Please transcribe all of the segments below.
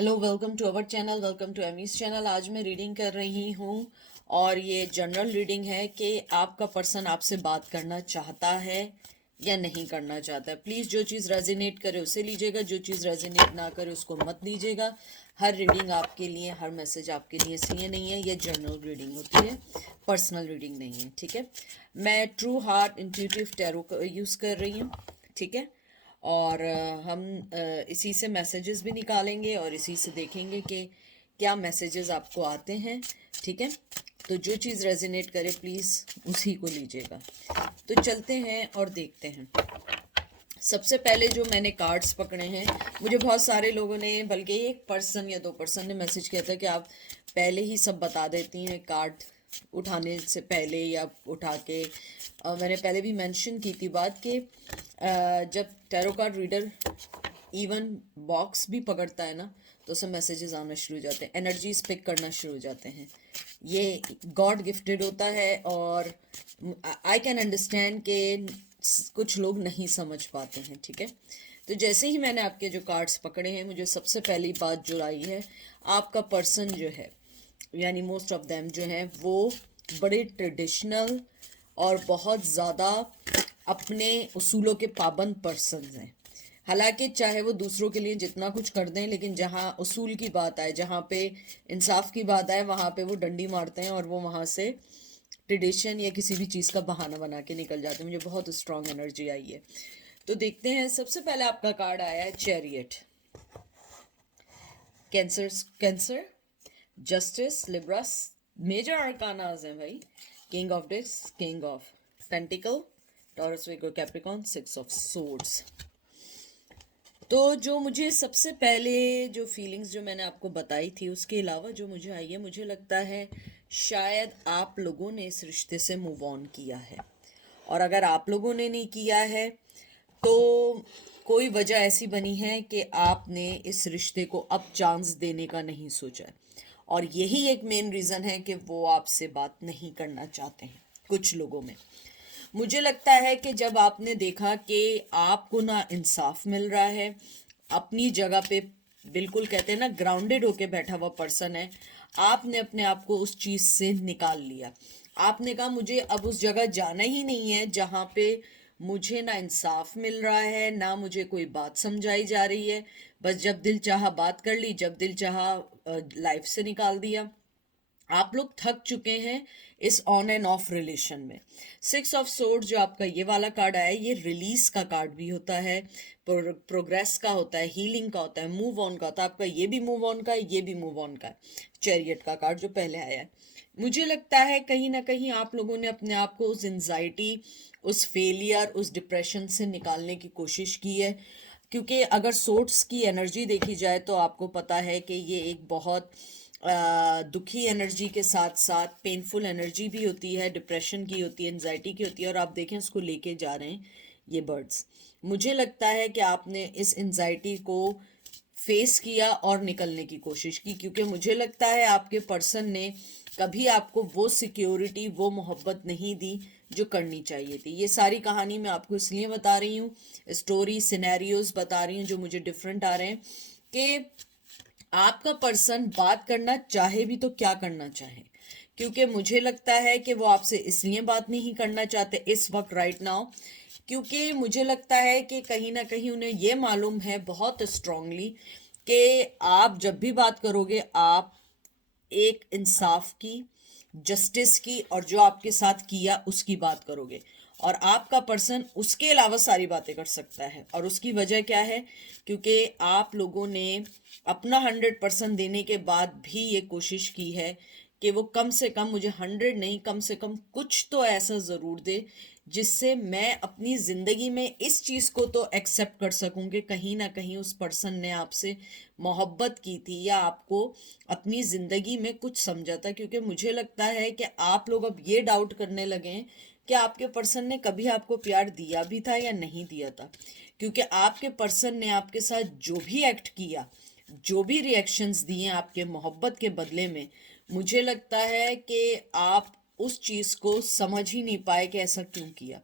Hello, welcome to our channel, welcome to Amy's channel. आज मैं reading कर रही हूँ और ये जनरल रीडिंग है कि आपका पर्सन आपसे बात करना चाहता है या नहीं करना चाहता है। प्लीज़ जो चीज़ रेजिनेट करे उसे लीजिएगा, जो चीज़ रेजिनेट ना करे उसको मत लीजिएगा। हर रीडिंग आपके लिए, हर मैसेज आपके लिए इसलिए नहीं है। ये जनरल रीडिंग होती है, पर्सनल रीडिंग नहीं है, ठीक है। मैं true heart intuitive tarot use कर रही हूँ, ठीक है। और हम इसी से मैसेजेस भी निकालेंगे और इसी से देखेंगे कि क्या मैसेजेस आपको आते हैं, ठीक है। तो जो चीज़ रेजिनेट करे प्लीज़ उसी को लीजिएगा। तो चलते हैं और देखते हैं। सबसे पहले जो मैंने कार्ड्स पकड़े हैं, मुझे बहुत सारे लोगों ने, बल्कि एक पर्सन या दो पर्सन ने मैसेज किया था कि आप पहले ही सब बता देती हैं कार्ड उठाने से पहले या उठा के। मैंने पहले भी मेंशन की थी बात कि जब tarot card reader even box भी पकड़ता है ना, तो उसमें मैसेजेस आना शुरू हो जाते हैं, एनर्जीज पिक करना शुरू हो जाते हैं। ये गॉड गिफ्टेड होता है और आई कैन अंडरस्टैंड कि कुछ लोग नहीं समझ पाते हैं, ठीक है। तो जैसे ही मैंने आपके जो कार्ड्स पकड़े हैं, मुझे सबसे पहली बात जो आई है, आपका पर्सन जो है, यानी मोस्ट ऑफ देम जो हैं, वो बड़े ट्रेडिशनल और बहुत ज़्यादा अपने उसूलों के पाबंद पर्सन हैं। हालांकि चाहे वो दूसरों के लिए जितना कुछ कर दें, लेकिन जहाँ उसूल की बात आए, जहाँ पे इंसाफ की बात आए, वहाँ पे वो डंडी मारते हैं और वो वहाँ से ट्रेडिशन या किसी भी चीज़ का बहाना बना के निकल जाते हैं। मुझे बहुत स्ट्रांग एनर्जी आई है। तो देखते हैं। सबसे पहले आपका कार्ड आया है chariot. Cancer, justice, Libras, major arcanas हैं भाई। King of disc, king of pentacle, Taurus, Virgo, Capricorn, six of swords. तो जो मुझे सबसे पहले जो फीलिंग्स जो मैंने आपको बताई थी, उसके अलावा जो मुझे आई है, मुझे लगता है शायद आप लोगों ने इस रिश्ते से मूव ऑन किया है। और अगर आप लोगों ने नहीं किया है तो कोई वजह ऐसी बनी है कि आपने इस रिश्ते को अब चांस देने का नहीं सोचा है। और यही एक मेन रीज़न है कि वो आपसे बात नहीं करना चाहते हैं कुछ लोगों में। मुझे लगता है कि जब आपने देखा कि आपको ना इंसाफ मिल रहा है, अपनी जगह पे बिल्कुल कहते हैं ना ग्राउंडेड होके बैठा हुआ पर्सन है, आपने अपने आप को उस चीज़ से निकाल लिया। आपने कहा मुझे अब उस जगह जाना ही नहीं है जहाँ पे मुझे ना इंसाफ मिल रहा है, ना मुझे कोई बात समझाई जा रही है। बस जब दिल चाहा बात कर ली, जब दिल चाहा लाइफ से निकाल दिया। आप लोग थक चुके हैं इस ऑन एंड ऑफ रिलेशन में। सिक्स ऑफ सोर्ड जो आपका ये वाला कार्ड आया है, ये रिलीज का कार्ड भी होता है, प्रोग्रेस का होता है, हीलिंग का होता है, मूव ऑन का होता है। आपका ये भी मूव ऑन का है, ये भी मूव ऑन का है। चैरियट का कार्ड जो पहले आया है, मुझे लगता है कहीं ना कहीं आप लोगों ने अपने आप को उस एंजाइटी, उस फेलियर, उस डिप्रेशन से निकालने की कोशिश की है। क्योंकि अगर सोर्ट्स की एनर्जी देखी जाए तो आपको पता है कि ये एक बहुत दुखी एनर्जी के साथ साथ पेनफुल एनर्जी भी होती है, डिप्रेशन की होती है, एनजाइटी की होती है। और आप देखें उसको लेके जा रहे हैं ये बर्ड्स। मुझे लगता है कि आपने इस एनजाइटी को फेस किया और निकलने की कोशिश की, क्योंकि मुझे लगता है आपके पर्सन ने कभी आपको वो सिक्योरिटी, वो मोहब्बत नहीं दी जो करनी चाहिए थी। ये सारी कहानी मैं आपको इसलिए बता रही हूँ, स्टोरी सिनेरियोज बता रही हूँ जो मुझे डिफरेंट आ रहे हैं, कि आपका पर्सन बात करना चाहे भी तो क्या करना चाहे। क्योंकि मुझे लगता है कि वो आपसे इसलिए बात नहीं करना चाहते इस वक्त राइट नाउ, क्योंकि मुझे लगता है कि कहीं ना कहीं उन्हें ये मालूम है बहुत स्ट्रांगली कि आप जब भी बात करोगे, आप एक इंसाफ की, जस्टिस की और जो आपके साथ किया उसकी बात करोगे। और आपका पर्सन उसके अलावा सारी बातें कर सकता है। और उसकी वजह क्या है? क्योंकि आप लोगों ने अपना 100% देने के बाद भी ये कोशिश की है कि वो कम से कम, मुझे 100 नहीं, कम से कम कुछ तो ऐसा ज़रूर दे जिससे मैं अपनी ज़िंदगी में इस चीज़ को तो एक्सेप्ट कर सकूं कि कहीं ना कहीं उस पर्सन ने आपसे मोहब्बत की थी या आपको अपनी ज़िंदगी में कुछ समझा था। क्योंकि मुझे लगता है कि आप लोग अब ये डाउट करने लगे हैं कि आपके पर्सन ने कभी आपको प्यार दिया भी था या नहीं दिया था। क्योंकि आपके पर्सन ने आपके साथ जो भी एक्ट किया, जो भी रिएक्शंस दिए आपके मोहब्बत के बदले में, मुझे लगता है कि आप उस चीज़ को समझ ही नहीं पाए कि ऐसा क्यों किया।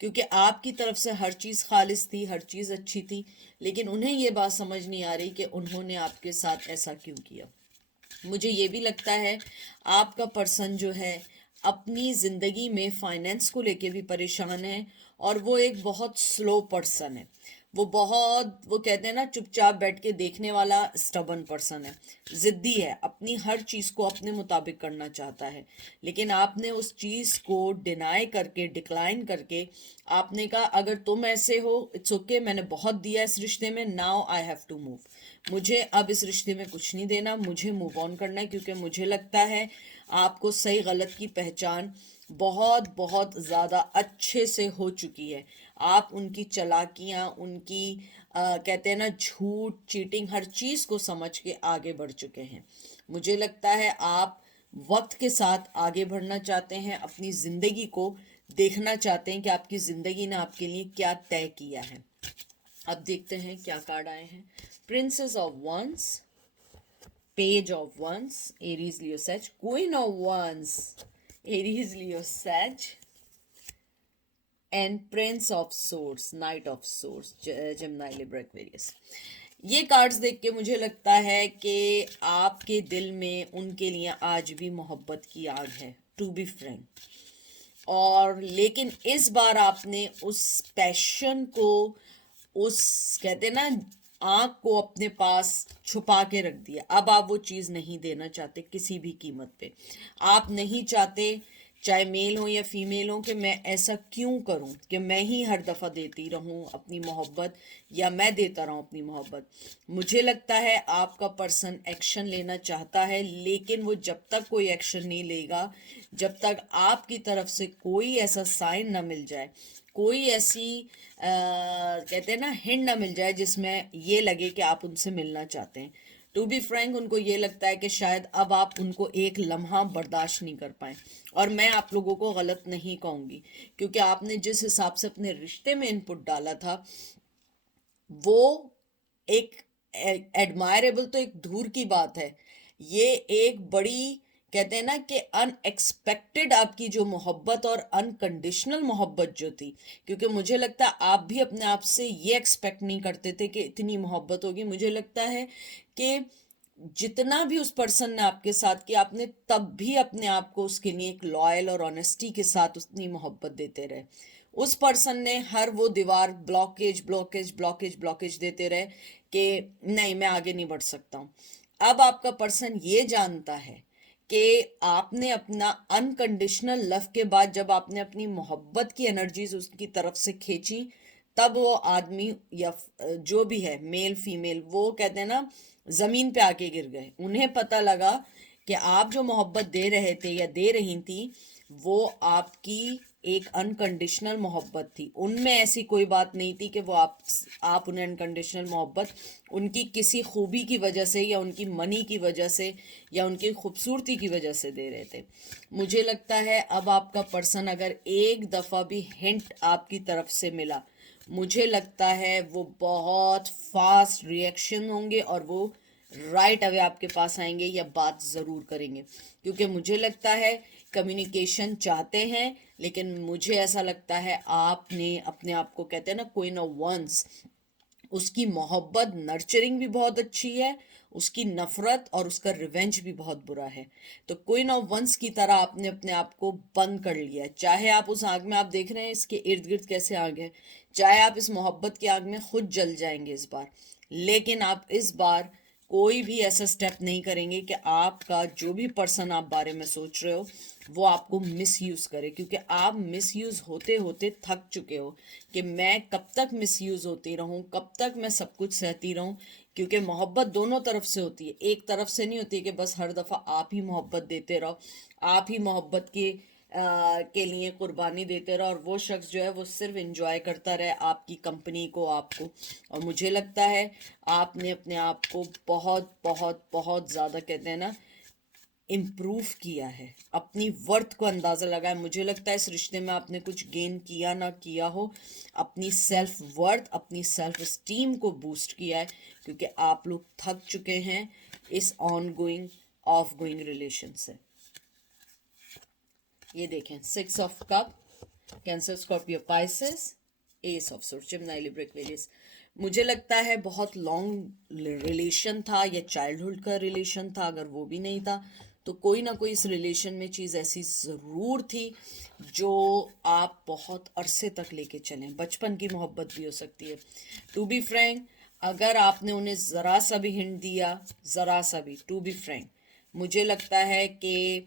क्योंकि आपकी तरफ से हर चीज़ खालिस थी, हर चीज़ अच्छी थी, लेकिन उन्हें ये बात समझ नहीं आ रही कि उन्होंने आपके साथ ऐसा क्यों किया। मुझे ये भी लगता है आपका पर्सन जो है अपनी ज़िंदगी में फाइनेंस को लेके भी परेशान है, और वो एक बहुत स्लो पर्सन है। वो कहते हैं ना, चुपचाप बैठ के देखने वाला स्टबन पर्सन है, ज़िद्दी है, अपनी हर चीज़ को अपने मुताबिक करना चाहता है। लेकिन आपने उस चीज़ को डिनाई करके, डिक्लाइन करके, आपने कहा अगर तुम ऐसे हो इट्स ओके, मैंने बहुत दिया इस रिश्ते में, now I have to move. मुझे अब इस रिश्ते में कुछ नहीं देना, मुझे मूव ऑन करना है, क्योंकि मुझे लगता है आपको सही गलत की पहचान बहुत बहुत ज़्यादा अच्छे से हो चुकी है। आप उनकी चालाकियाँ, उनकी कहते हैं ना झूठ, चीटिंग, हर चीज़ को समझ के आगे बढ़ चुके हैं। मुझे लगता है आप वक्त के साथ आगे बढ़ना चाहते हैं, अपनी ज़िंदगी को देखना चाहते हैं कि आपकी ज़िंदगी ने आपके लिए क्या तय किया है। अब देखते हैं क्या कार्ड आए हैं। Princess of wands, page of wands, Aries Leo Sag, queen of wands, Aries Leo Sag, and prince of swords, knight of swords, Gemini Libra Aquarius. ये कार्ड्स देख के मुझे लगता है कि आपके दिल में उनके लिए आज भी मोहब्बत की आग है, टू बी फ्रैंक। और लेकिन इस बार आपने उस पैशन को, उस कहते ना आँख को अपने पास छुपा के रख दिया। अब आप वो चीज़ नहीं देना चाहते किसी भी कीमत पे। आप नहीं चाहते, चाहे मेल हो या फीमेल हो, कि मैं ऐसा क्यों करूं कि मैं ही हर दफ़ा देती रहूं अपनी मोहब्बत, या मैं देता रहूं अपनी मोहब्बत। मुझे लगता है आपका पर्सन एक्शन लेना चाहता है, लेकिन वो जब तक कोई एक्शन नहीं लेगा, जब तक आपकी तरफ से कोई ऐसा साइन ना मिल जाए, कोई ऐसी कहते हैं ना हिंट ना मिल जाए जिसमें ये लगे कि आप उनसे मिलना चाहते हैं। टू बी फ्रैंक, उनको ये लगता है कि शायद अब आप उनको एक लम्हा बर्दाश्त नहीं कर पाए। और मैं आप लोगों को गलत नहीं कहूँगी, क्योंकि आपने जिस हिसाब से अपने रिश्ते में इनपुट डाला था, वो एक एडमायरेबल तो एक दूर की बात है, ये एक बड़ी कहते हैं ना कि अनएक्सपेक्टेड आपकी जो मोहब्बत और अनकंडीशनल मोहब्बत जो थी, क्योंकि मुझे लगता है आप भी अपने आप से ये एक्सपेक्ट नहीं करते थे कि इतनी मोहब्बत होगी। मुझे लगता है कि जितना भी उस पर्सन ने आपके साथ किया, आपने तब भी अपने आप को उसके लिए एक लॉयल और ऑनेस्टी के साथ उतनी मोहब्बत देते रहे। उस पर्सन ने हर वो दीवार ब्लॉकेज ब्लॉकेज ब्लॉकेज ब्लॉकेज देते रहे कि नहीं, मैं आगे नहीं बढ़ सकता हूँ। अब आपका पर्सन ये जानता है कि आपने अपना अनकंडीशनल लव के बाद जब आपने अपनी मोहब्बत की एनर्जीज उसकी तरफ से खींची, तब वो आदमी या जो भी है, मेल फीमेल, वो कहते हैं ना जमीन पे आके गिर गए। उन्हें पता लगा कि आप जो मोहब्बत दे रहे थे या दे रही थी, वो आपकी एक अनकंडीशनल मोहब्बत थी। उनमें ऐसी कोई बात नहीं थी कि वो आप उन्हें अनकंडीशनल मोहब्बत उनकी किसी खूबी की वजह से, या उनकी मनी की वजह से, या उनकी खूबसूरती की वजह से दे रहे थे। मुझे लगता है अब आपका पर्सन अगर एक दफ़ा भी हिंट आपकी तरफ से मिला, मुझे लगता है वो बहुत फास्ट रिएक्शन होंगे और वो राइट अवे आपके पास आएंगे या बात ज़रूर करेंगे। क्योंकि मुझे लगता है कम्युनिकेशन चाहते हैं, लेकिन मुझे ऐसा लगता है आपने अपने आप को, कहते हैं ना क्वीन ऑफ वंस, उसकी मोहब्बत नर्चरिंग भी बहुत अच्छी है, उसकी नफरत और उसका रिवेंज भी बहुत बुरा है। तो क्वीन ऑफ वंस की तरह आपने अपने आप को बंद कर लिया है। चाहे आप उस आग में, आप देख रहे हैं इसके इर्द गिर्द कैसे आग है, चाहे आप इस मोहब्बत की आग में खुद जल जाएंगे इस बार, लेकिन आप इस बार कोई भी ऐसा स्टेप नहीं करेंगे कि आपका जो भी पर्सन आप बारे में सोच रहे हो वो आपको मिसयूज़ करे। क्योंकि आप मिसयूज़ होते होते थक चुके हो कि मैं कब तक मिसयूज़ होती रहूं, कब तक मैं सब कुछ सहती रहूं। क्योंकि मोहब्बत दोनों तरफ से होती है, एक तरफ से नहीं होती कि बस हर दफ़ा आप ही मोहब्बत देते रहो, आप ही मोहब्बत के लिए कुर्बानी देते रहो, और वो शख्स जो है वो सिर्फ एंजॉय करता रहे आपकी कंपनी को, आपको। और मुझे लगता है आपने अपने आप को बहुत बहुत बहुत ज़्यादा, कहते हैं ना, इम्प्रूव किया है, अपनी वर्थ को अंदाज़ा लगाया। मुझे लगता है इस रिश्ते में आपने कुछ गेन किया ना किया हो, अपनी सेल्फ वर्थ, अपनी सेल्फ स्टीम को बूस्ट किया है, क्योंकि आप लोग थक चुके हैं इस on going of going relation से। ये देखें, 6 of cup, cancer, Scorpio, Pisces, S of swords, Gemini, Libra, Aquarius. मुझे लगता है बहुत लॉन्ग रिलेशन था या चाइल्डहुड का रिलेशन था, अगर वो भी नहीं था तो कोई ना कोई इस रिलेशन में चीज़ ऐसी ज़रूर थी जो आप बहुत अरसे तक लेके चलें। बचपन की मोहब्बत भी हो सकती है। टू बी फ्रैंक, अगर आपने उन्हें ज़रा सा भी हिंट दिया, ज़रा सा भी, टू बी फ्रैंक, मुझे लगता है कि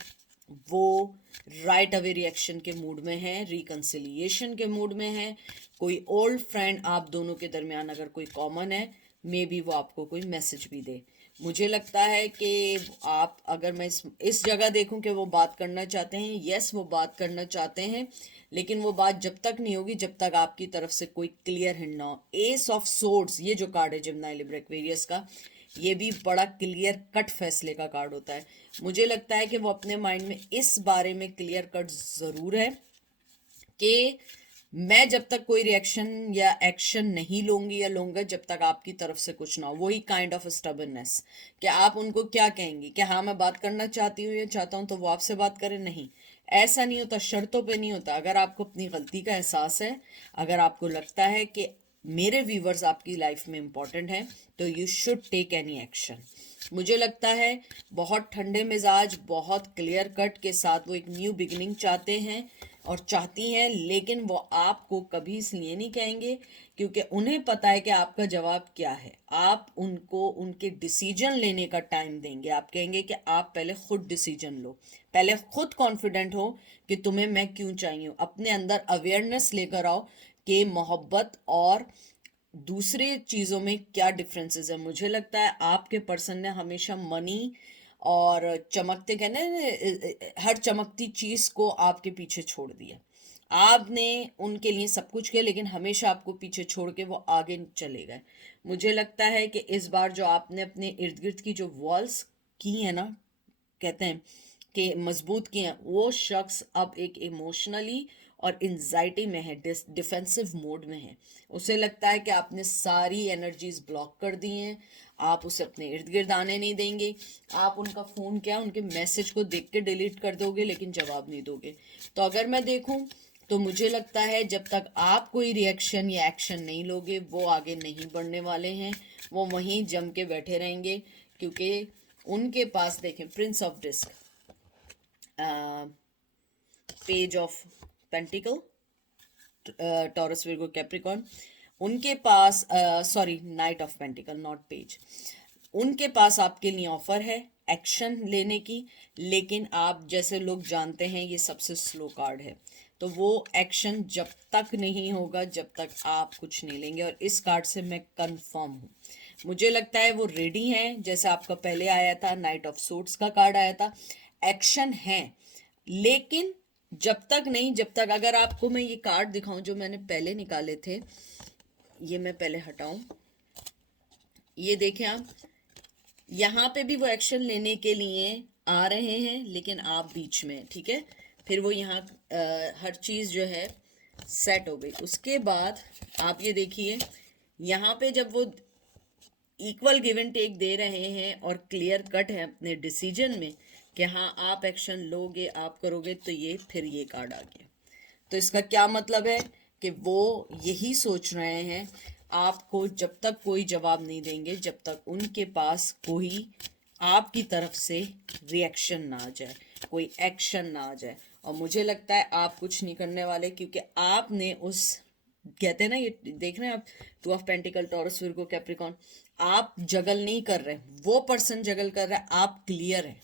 वो राइट अवे रिएक्शन के मूड में है, रिकन्सिलिएशन के मूड में है। कोई ओल्ड फ्रेंड आप दोनों के दरमियान अगर कोई कॉमन है, मे बी वो आपको कोई मैसेज भी दे। मुझे लगता है कि आप, अगर मैं इस जगह देखूं कि वो बात करना चाहते हैं, यस वो बात करना चाहते हैं, लेकिन वो बात जब तक नहीं होगी जब तक आपकी तरफ से कोई क्लियर हिंट ना हो। एस ऑफ सोर्ड्स, ये जो कार्ड है जेमिनी, लिब्रा, एक्वेरियस का, ये भी बड़ा क्लियर कट फैसले का कार्ड होता है। मुझे लगता है कि वो अपने माइंड में इस बारे में क्लियर कट ज़रूर है कि मैं जब तक कोई रिएक्शन या एक्शन नहीं लूंगी या लूंगा जब तक आपकी तरफ से कुछ ना हो। वही काइंड ऑफ स्टबर्ननेस कि आप उनको क्या कहेंगी कि हाँ मैं बात करना चाहती हूँ या चाहता हूँ तो वो आपसे बात करें। नहीं, ऐसा नहीं होता, शर्तों पे नहीं होता। अगर आपको अपनी गलती का एहसास है, अगर आपको लगता है कि मेरे व्यूवर्स आपकी लाइफ में इंपॉर्टेंट हैं, तो you should take any action. मुझे लगता है बहुत ठंडे मिजाज, बहुत क्लियर कट के साथ वो एक न्यू बिगिनिंग चाहते हैं और चाहती हैं, लेकिन वो आपको कभी इसलिए नहीं कहेंगे क्योंकि उन्हें पता है कि आपका जवाब क्या है। आप उनको उनके डिसीजन लेने का टाइम देंगे। आप कहेंगे कि आप पहले खुद डिसीजन लो, पहले खुद कॉन्फिडेंट हो कि तुम्हें मैं क्यों चाहिए। अपने अंदर अवेयरनेस लेकर आओ कि मोहब्बत और दूसरे चीज़ों में क्या डिफरेंसेस है। मुझे लगता है आपके पर्सन ने हमेशा मनी और चमकते, कहने हर चमकती चीज़ को आपके पीछे छोड़ दिया। आपने उनके लिए सब कुछ किया लेकिन हमेशा आपको पीछे छोड़ के वो आगे चले गए। मुझे लगता है कि इस बार जो आपने अपने इर्द गिर्द की जो वॉल्स की है ना, कहते हैं कि मजबूत किए हैं, वो शख्स अब एक इमोशनली और एंजाइटी में है, डिफेंसिव मोड में है। उसे लगता है कि आपने सारी एनर्जीज ब्लॉक कर दी हैं, आप उसे अपने इर्द गिर्द आने नहीं देंगे। आप उनका फ़ोन क्या, उनके मैसेज को देख के डिलीट कर दोगे लेकिन जवाब नहीं दोगे। तो अगर मैं देखूं तो मुझे लगता है जब तक आप कोई रिएक्शन या एक्शन नहीं लोगे वो आगे नहीं बढ़ने वाले हैं। वो वहीं जम के बैठे रहेंगे क्योंकि उनके पास, देखें, prince of disc, page of pentacle, Taurus, Virgo, Capricorn, उनके पास, sorry, knight of pentacle, not page, उनके पास आपके लिए ऑफर है एक्शन लेने की। लेकिन आप जैसे लोग जानते हैं ये सबसे स्लो कार्ड है, तो वो एक्शन जब तक नहीं होगा जब तक आप कुछ नहीं लेंगे। और इस कार्ड से मैं कंफर्म हूँ, मुझे लगता है वो रेडी हैं। जैसे आपका पहले आया था नाइट ऑफ सोर्ड्स का कार्ड आया था, एक्शन है लेकिन जब तक नहीं, जब तक, अगर आपको मैं ये कार्ड दिखाऊं जो मैंने पहले निकाले थे, ये मैं पहले हटाऊं, ये देखें आप, यहाँ पे भी वो एक्शन लेने के लिए आ रहे हैं लेकिन आप बीच में, ठीक है। फिर वो यहाँ हर चीज़ जो है सेट हो गई। उसके बाद आप ये देखिए, यहाँ पे जब वो इक्वल गिव एंड टेक दे रहे हैं और क्लियर कट है अपने डिसीजन में कि हाँ आप एक्शन लोगे, आप करोगे, तो ये फिर ये कार्ड आ गया। तो इसका क्या मतलब है कि वो यही सोच रहे हैं आपको जब तक कोई जवाब नहीं देंगे, जब तक उनके पास कोई आपकी तरफ से रिएक्शन ना आ जाए, कोई एक्शन ना आ जाए। और मुझे लगता है आप कुछ नहीं करने वाले क्योंकि आपने उस, कहते हैं ना, ये देख रहे हैं आप, two of pentacle, Taurus, Virgo, Capricorn, आप जगल नहीं कर रहे, वो पर्सन जगल कर रहा है। आप क्लियर हैं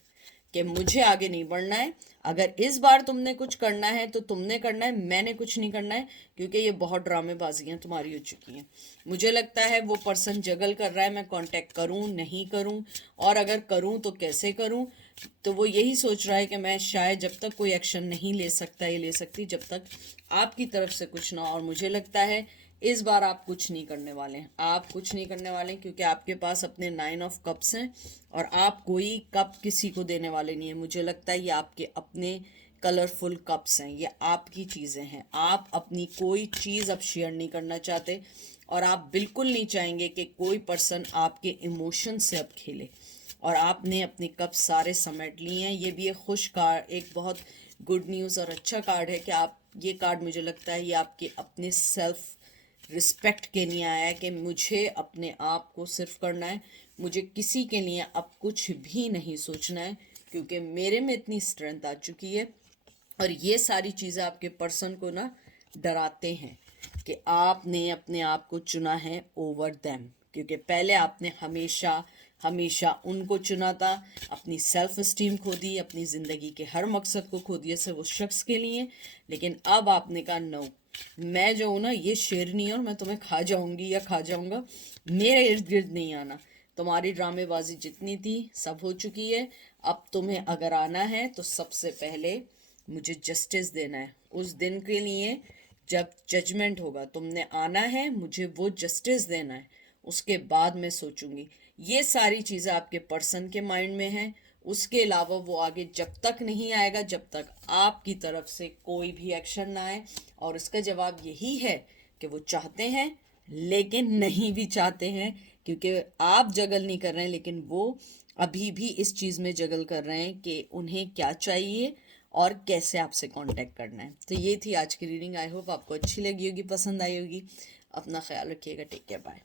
कि मुझे आगे नहीं बढ़ना है। अगर इस बार तुमने कुछ करना है तो तुमने करना है, मैंने कुछ नहीं करना है क्योंकि ये बहुत ड्रामेबाजियां तुम्हारी हो चुकी हैं। मुझे लगता है वो पर्सन जगल कर रहा है, मैं कांटेक्ट करूं नहीं करूं, और अगर करूं तो कैसे करूं। तो वो यही सोच रहा है कि मैं शायद जब तक कोई एक्शन नहीं ले सकता या ले सकती जब तक आपकी तरफ से कुछ ना हो। और मुझे लगता है इस बार आप कुछ नहीं करने वाले हैं, आप कुछ नहीं करने वाले हैं क्योंकि आपके पास अपने 9 ऑफ कप्स हैं और आप कोई कप किसी को देने वाले नहीं है। मुझे लगता है ये आपके अपने कलरफुल कप्स हैं, ये आपकी चीज़ें हैं। आप अपनी कोई चीज़ अब शेयर नहीं करना चाहते और आप बिल्कुल नहीं चाहेंगे कि कोई पर्सन आपके इमोशन से अब खेले। और आपने अपने कप सारे समेट लिए हैं। ये भी एक खुश कार्ड, एक बहुत गुड न्यूज़ और अच्छा कार्ड है कि आप, ये कार्ड मुझे लगता है ये आपके अपने सेल्फ रिस्पेक्ट के लिए आया है कि मुझे अपने आप को सिर्फ करना है, मुझे किसी के लिए अब कुछ भी नहीं सोचना है, क्योंकि मेरे में इतनी स्ट्रेंथ आ चुकी है। और ये सारी चीज़ें आपके पर्सन को ना डराते हैं कि आपने अपने आप को चुना है ओवर देम, क्योंकि पहले आपने हमेशा हमेशा उनको चुना था, अपनी सेल्फ इस्टीम खो दी, अपनी ज़िंदगी के हर मकसद को खो दिया सिर्फ उस शख्स के लिए। लेकिन अब आपने कहा नो, मैं जो हूँ ना ये शेरनी है और मैं तुम्हें खा जाऊंगी या खा जाऊंगा, मेरे इर्द गिर्द नहीं आना। तुम्हारी ड्रामेबाजी जितनी थी सब हो चुकी है। अब तुम्हें अगर आना है तो सबसे पहले मुझे जस्टिस देना है। उस दिन के लिए जब जजमेंट होगा तुमने आना है, मुझे वो जस्टिस देना है, उसके बाद मैं सोचूंगी। ये सारी चीज़ें आपके पर्सन के माइंड में हैं। उसके अलावा वो आगे जब तक नहीं आएगा जब तक आपकी तरफ से कोई भी एक्शन ना आए। और इसका जवाब यही है कि वो चाहते हैं लेकिन नहीं भी चाहते हैं, क्योंकि आप जगल नहीं कर रहे हैं लेकिन वो अभी भी इस चीज़ में जगल कर रहे हैं कि उन्हें क्या चाहिए और कैसे आपसे कांटेक्ट करना है। तो ये थी आज की रीडिंग। आई होप आपको अच्छी लगी होगी, पसंद आई होगी। अपना ख्याल रखिएगा। Take care, bye.